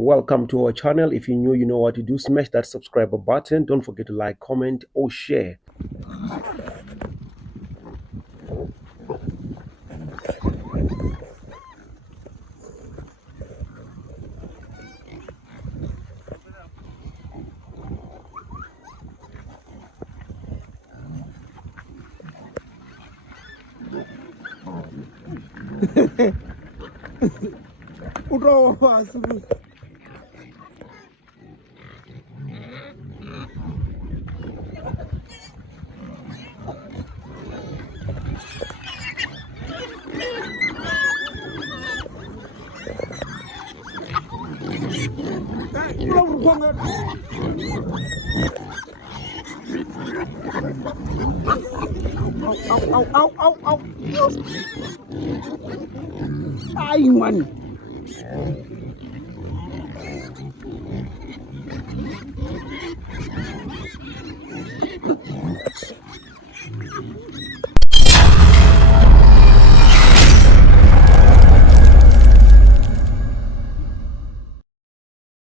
Welcome to our channel. If you're new, you know what to do. Smash that subscribe button. Don't forget to like, comment, or share. Ay, man.